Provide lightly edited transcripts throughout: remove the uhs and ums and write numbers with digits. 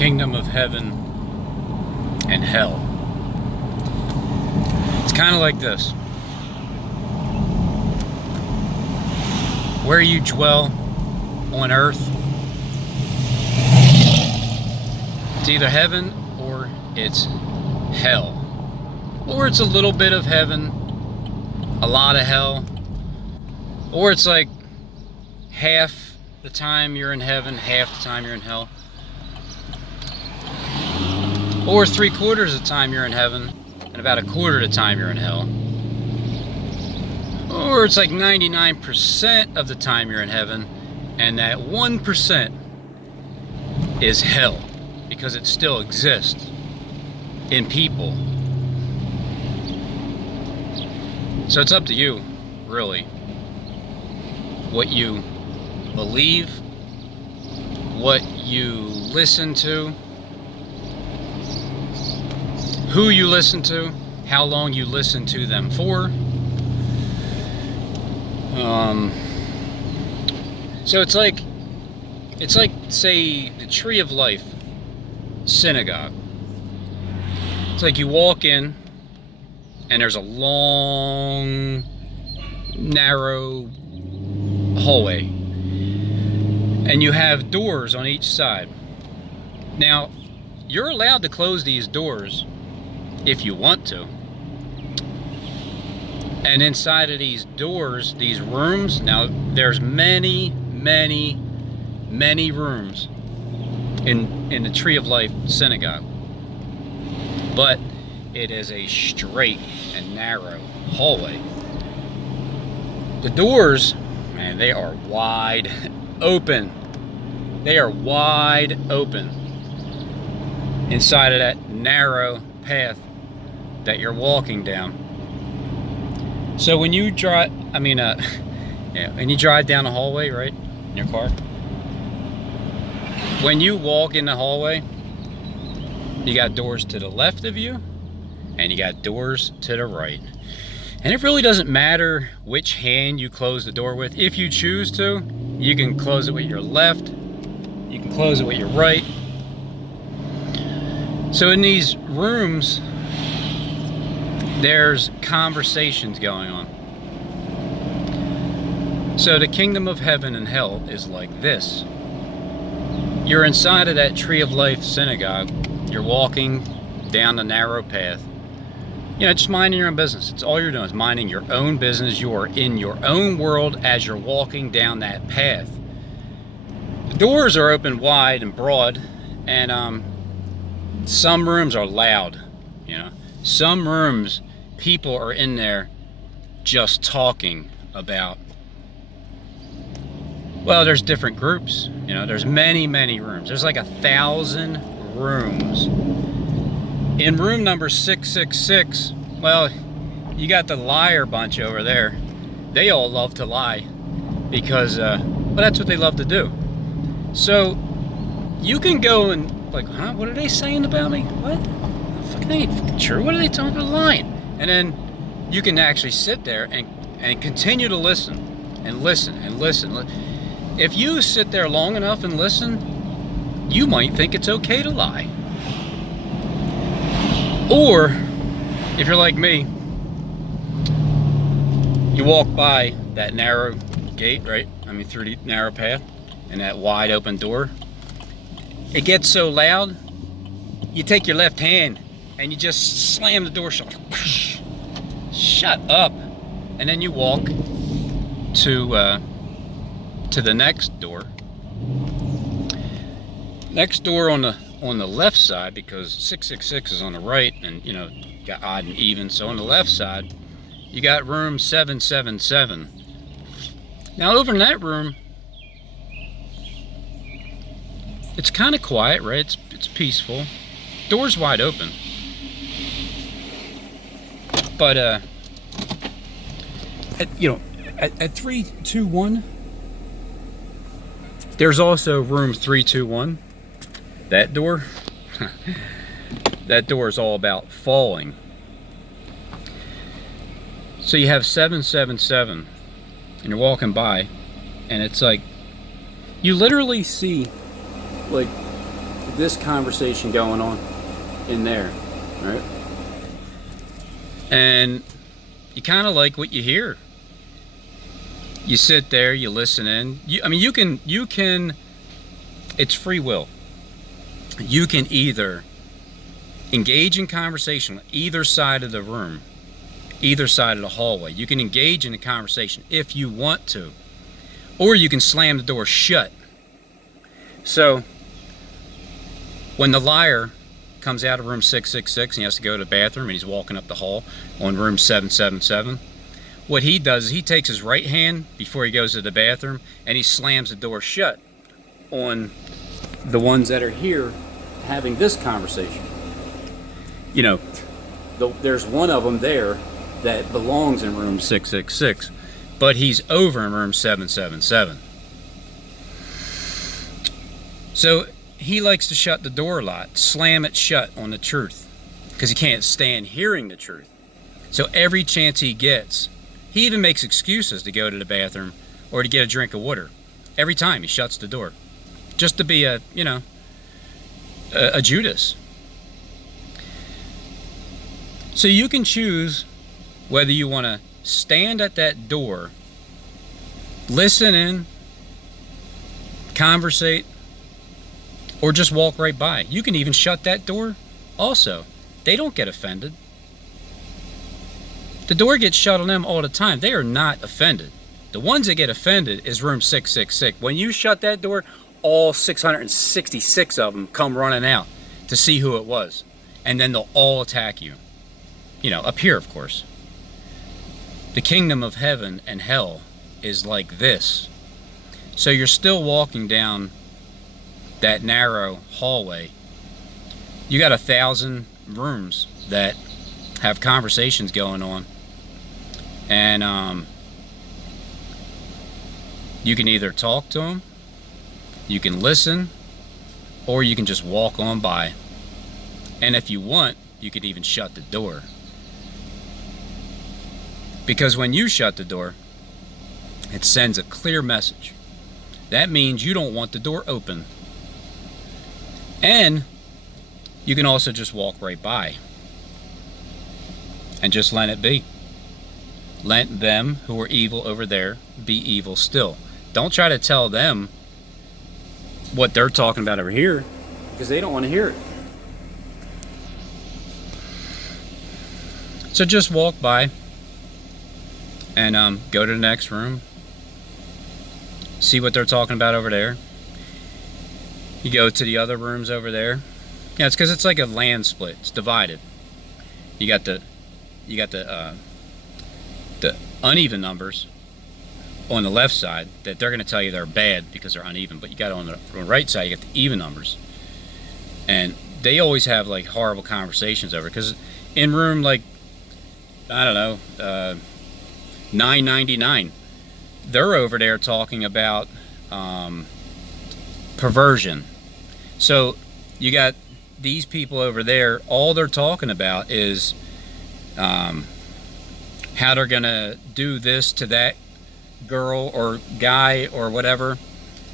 kingdom of heaven and hell. It's kind of like this. Where you dwell on earth, it's either heaven or it's hell. Or it's a little bit of heaven, a lot of hell. Or it's like half the time you're in heaven, half the time you're in hell. Or 3/4 of the time you're in heaven, and about 1/4 of the time you're in hell. Or it's like 99% of the time you're in heaven, and that 1% is hell, because it still exists in people. So it's up to you, really, what you believe, what you listen to, who you listen to, how long you listen to them for. So it's like, say, the Tree of Life synagogue. It's like you walk in, and there's a long, narrow hallway, and you have doors on each side. Now, you're allowed to close these doors if you want to. And inside of these doors, these rooms, now there's many rooms in the Tree of Life synagogue, but it is a straight and narrow hallway. The doors, man, they are wide open. They are wide open inside of that narrow path that you're walking down. So when you drive, when you drive down the hallway, right, in your car, when you walk in the hallway, you got doors to the left of you, and you got doors to the right. And it really doesn't matter which hand you close the door with. If you choose to, you can close it with your left, you can close it with your right. So in these rooms, there's conversations going on. So the kingdom of heaven and hell is like this. You're inside of that Tree of Life synagogue. You're walking down the narrow path. You know, just minding your own business. It's all you're doing is minding your own business. You are in your own world as you're walking down that path. The doors are open wide and broad, and some rooms are loud. You know, some rooms, people are in there just talking about, well, there's different groups. You know, there's many rooms. There's like 1,000 rooms. In room number 666, well, you got the liar bunch over there. They all love to lie because, well, that's what they love to do. So you can go and like, huh? What are they saying about me? What? Fucking ain't fucking true. What are they talking about? Lying? And then you can actually sit there and continue to listen and listen and listen. If you sit there long enough and listen, you might think it's okay to lie. Or, if you're like me, you walk by that narrow gate, right? Through the narrow path and that wide open door. It gets so loud, you take your left hand and you just slam the door shut. Shut up. And then you walk to the next door. Next door on the left side, because 666 is on the right, and you know, you got odd and even. So on the left side, you got room 777. Now over in that room, it's kind of quiet, right? It's peaceful. Door's wide open. But at 321, there's also room 321. That door, that door is all about falling. So you have 777, and you're walking by, and it's like, you literally see like this conversation going on in there, right? And you kind of like what you hear. You sit there, you listen in. I mean, you can, it's free will. You can either engage in conversation on either side of the room, either side of the hallway. You can engage in a conversation if you want to, or you can slam the door shut. So when the liar comes out of room 666 and he has to go to the bathroom and he's walking up the hall on room 777, what he does is he takes his right hand before he goes to the bathroom and he slams the door shut on the ones that are here having this conversation. You know, there's one of them there that belongs in room 666, but he's over in room 777. So he likes to shut the door a lot, slam it shut on the truth, because he can't stand hearing the truth. So every chance he gets, he even makes excuses to go to the bathroom or to get a drink of water. Every time he shuts the door, just to be a Judas. So you can choose whether you want to stand at that door, listen in, conversate, or just walk right by. You can even shut that door also. They don't get offended. The door gets shut on them all the time. They are not offended. The ones that get offended is room 666. When you shut that door, all 666 of them come running out to see who it was. And then they'll all attack you. You know, up here, of course. The kingdom of heaven and hell is like this. So you're still walking down that narrow hallway. You got 1,000 rooms that have conversations going on. And you can either talk to them, you can listen, or you can just walk on by. And if you want, you could even shut the door. Because when you shut the door, it sends a clear message. That means you don't want the door open. And you can also just walk right by and just let it be. Let them who are evil over there be evil still. Don't try to tell them what they're talking about over here, because they don't want to hear it. So just walk by and go to the next room, see what they're talking about over there. You go to the other rooms over there. Yeah, it's because it's like a land split. It's divided. You got the uneven numbers on the left side that they're going to tell you they're bad because they're uneven. But you got on the right side, you got the even numbers, and they always have like horrible conversations over. Because in room, like, I don't know, 999, they're over there talking about perversion. So you got these people over there, all they're talking about is how they're gonna do this to that girl or guy or whatever.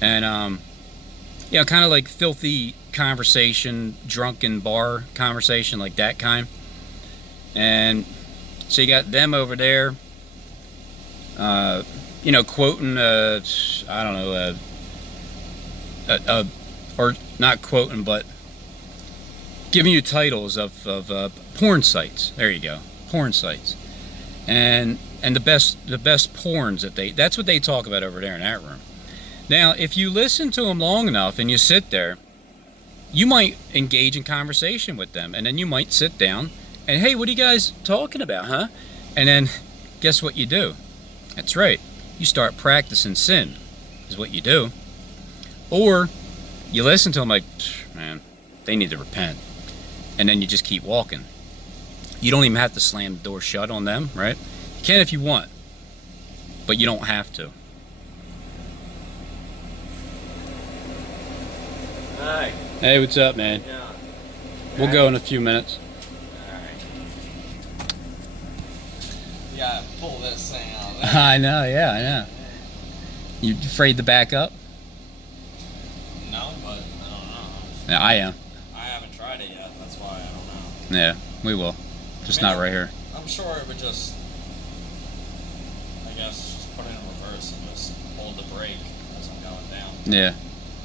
And you know, kind of like filthy conversation, drunken bar conversation, like that kind. And so you got them over there, you know, quoting I don't know, or not quoting, but giving you titles of porn sites. There you go, porn sites, and the best porns that's what they talk about over there in that room. Now, if you listen to them long enough and you sit there, you might engage in conversation with them, and then you might sit down and, hey, what are you guys talking about, huh? And then guess what you do? That's right, you start practicing sin, is what you do. Or you listen to them like, man, they need to repent. And then you just keep walking. You don't even have to slam the door shut on them, right? You can if you want, but you don't have to. Hi. Hey, what's up, man? Yeah. We'll go in a few minutes. Alright. You gotta pull this thing out. I know, yeah, I know. You afraid to back up? No, but I don't know. Yeah, I am. I haven't tried it yet. That's why I don't know. Yeah, we will. Just I mean, not right here. I'm sure it would just, I guess, just put it in reverse and just hold the brake as I'm going down. Yeah,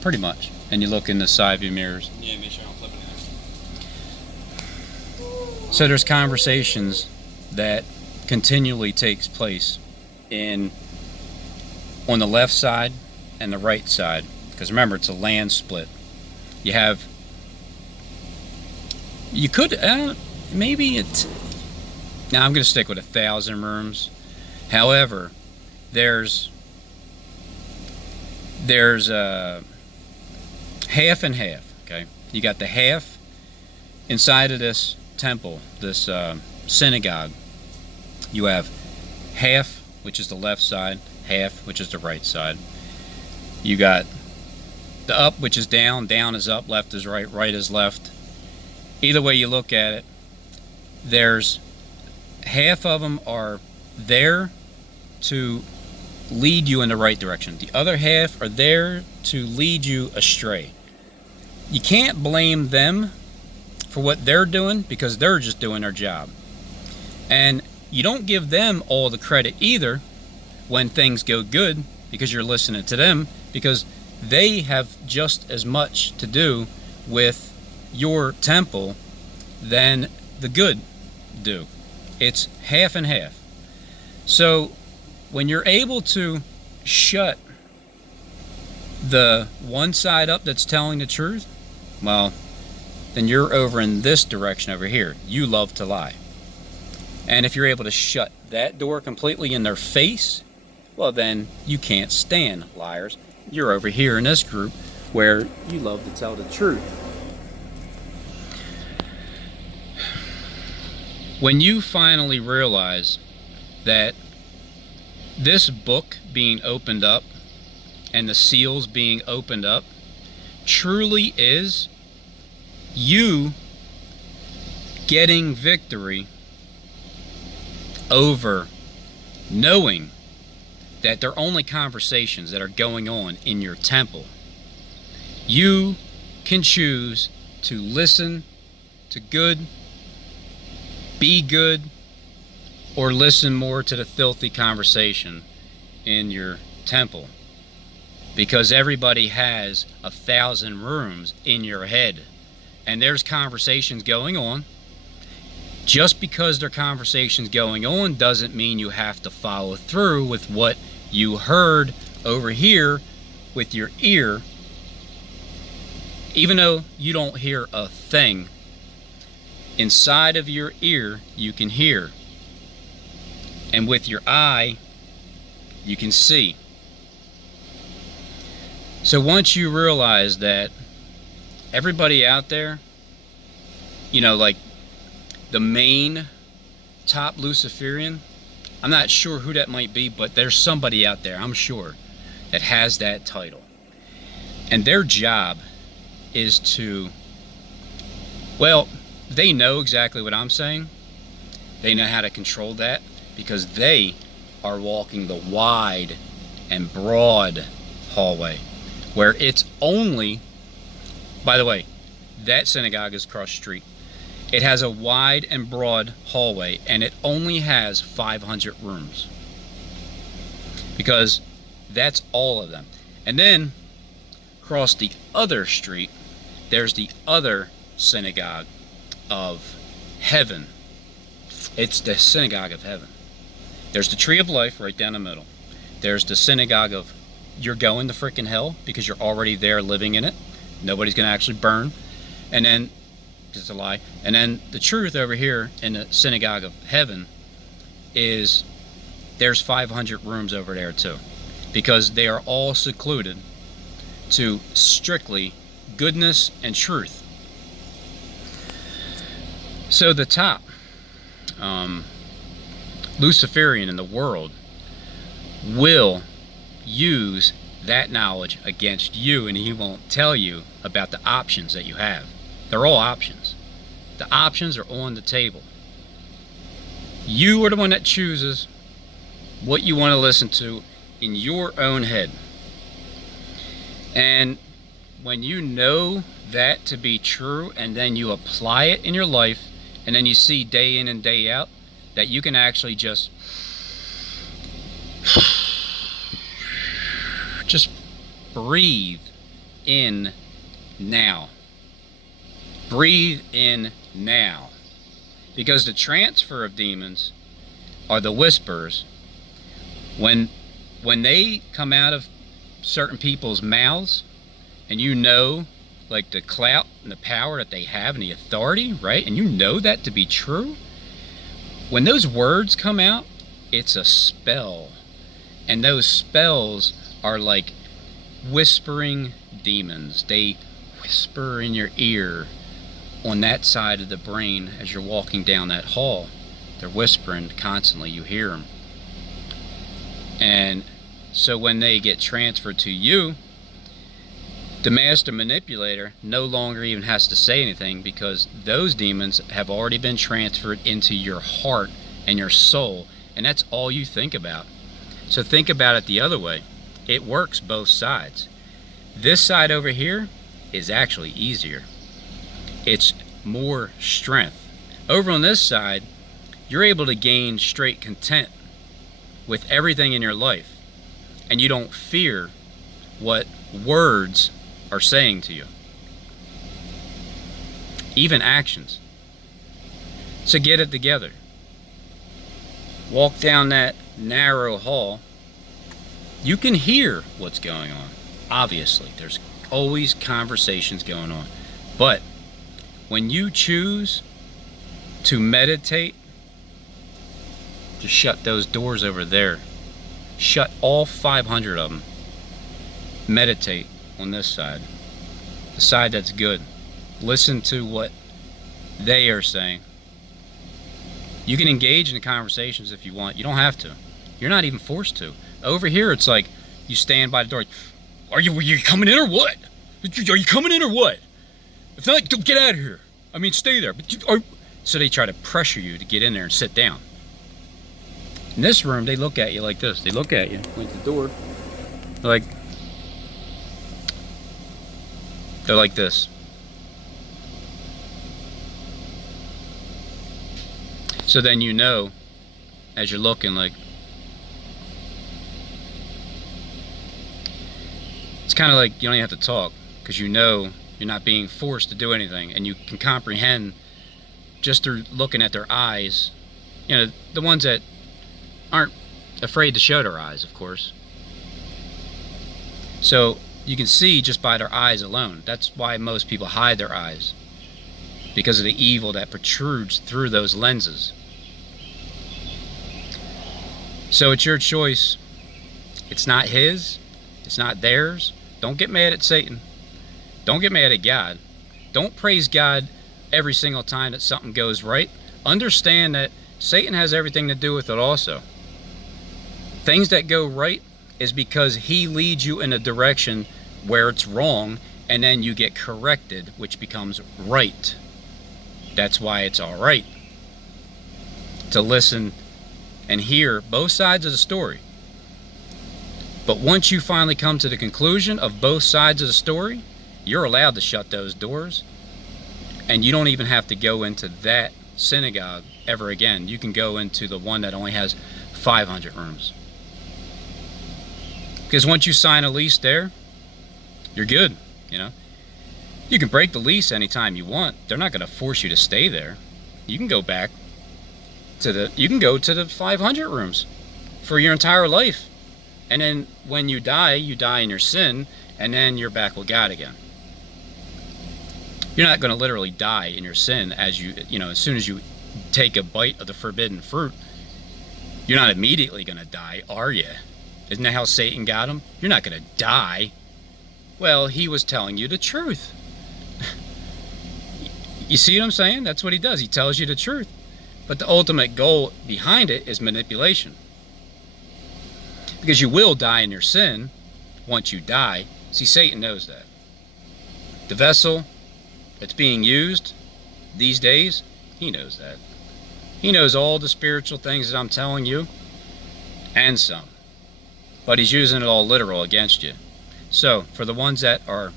pretty much. And you look in the side view mirrors. Yeah, make sure I don't flip anything. So there's conversations that continually takes place on the left side and the right side, because remember, it's a land split. You could maybe it's, now I'm going to stick with 1,000 rooms. However, there's half and half. Okay, you got the half inside of this temple, this synagogue. You have half, which is the left side, half, which is the right side. You got the up, which is down, down is up, left is right, right is left. Either way you look at it, there's half of them are there to lead you in the right direction. The other half are there to lead you astray. You can't blame them for what they're doing, because they're just doing their job. And you don't give them all the credit either when things go good, because you're listening to them, because they have just as much to do with your temple than the good do. It's half and half. So when you're able to shut the one side up that's telling the truth, well, then you're over in this direction over here. You love to lie. And if you're able to shut that door completely in their face, well, then you can't stand liars. You're over here in this group where you love to tell the truth. When you finally realize that this book being opened up and the seals being opened up truly is you getting victory over knowing that they're only conversations that are going on in your temple. You can choose to listen to good, be good, or listen more to the filthy conversation in your temple. Because everybody has 1,000 rooms in your head, and there's conversations going on. Just because there are conversations going on doesn't mean you have to follow through with what you heard over here with your ear. Even though you don't hear a thing, inside of your ear you can hear, and with your eye you can see. So once you realize that everybody out there, you know, like the main top Luciferian, I'm not sure who that might be, but there's somebody out there, I'm sure, that has that title. And their job is to, well, they know exactly what I'm saying. They know how to control that, because they are walking the wide and broad hallway, where it's only, by the way, that synagogue is across the street. It has a wide and broad hallway, and it only has 500 rooms, because that's all of them. And then across the other street, there's the other synagogue of heaven. It's the synagogue of heaven. There's the tree of life right down the middle. There's the synagogue of you're going to freaking hell, because you're already there living in it. Nobody's going to actually burn. And then, it's a lie. And then the truth over here in the synagogue of heaven is there's 500 rooms over there too, because they are all secluded to strictly goodness and truth. So the top Luciferian in the world will use that knowledge against you, and he won't tell you about the options that you have. They're all options. The options are on the table. You are the one that chooses what you want to listen to in your own head. And when you know that to be true and then you apply it in your life, and then you see day in and day out that you can actually just breathe in now. Breathe in now. Because the transfer of demons are the whispers. When they come out of certain people's mouths, and you know, like, the clout and the power that they have and the authority, right? And you know that to be true. When those words come out, it's a spell. And those spells are like whispering demons. They whisper in your ear on that side of the brain as you're walking down that hall. They're whispering constantly. You hear them. And so when they get transferred to you, the master manipulator no longer even has to say anything, because those demons have already been transferred into your heart and your soul, and that's all you think about. So think about it the other way. It works both sides. This side over here is actually easier. It's more strength. Over on this side, you're able to gain straight content with everything in your life, and you don't fear what words are saying to you, even actions. So get it together. Walk down that narrow hall. You can hear what's going on. Obviously, there's always conversations going on. But when you choose to meditate, just shut those doors over there. Shut all 500 of them. Meditate on this side, the side that's good. Listen to what they are saying. You can engage in the conversations if you want. You don't have to. You're not even forced to. Over here, it's like you stand by the door. Are you coming in or what? Are you coming in or what? If not, get out of here. I mean, stay there. So they try to pressure you to get in there and sit down. In this room, they look at you like this. They look at you like the door. They're like this. So then you know, as you're looking, like, it's kind of like you don't even have to talk, because you know you're not being forced to do anything, and you can comprehend just through looking at their eyes. You know, the ones that aren't afraid to show their eyes, of course. So you can see just by their eyes alone. That's why most people hide their eyes, because of the evil that protrudes through those lenses. So it's your choice. It's not his. It's not theirs. Don't get mad at Satan. Don't get mad at God. Don't praise God every single time that something goes right. Understand that Satan has everything to do with it also. Things that go right is because he leads you in a direction where it's wrong, and then you get corrected, which becomes right. That's why it's all right to listen and hear both sides of the story. But once you finally come to the conclusion of both sides of the story, you're allowed to shut those doors, and you don't even have to go into that synagogue ever again. You can go into the one that only has 500 rooms. Because once you sign a lease there, you're good, you know. You can break the lease anytime you want. They're not going to force you to stay there. You can go back to you can go to the 500 rooms for your entire life. And then when you die in your sin, and then you're back with God again. You're not going to literally die in your sin as soon as you take a bite of the forbidden fruit. You're not immediately going to die, are you? Isn't that how Satan got him? You're not going to die. Well, he was telling you the truth. You see what I'm saying? That's what he does. He tells you the truth. But the ultimate goal behind it is manipulation. Because you will die in your sin once you die. See, Satan knows that. The vessel that's being used these days, he knows that. He knows all the spiritual things that I'm telling you, and some. But he's using it all literal against you. So, for the ones that are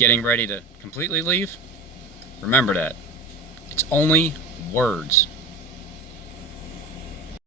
getting ready to completely leave, remember that. It's only words.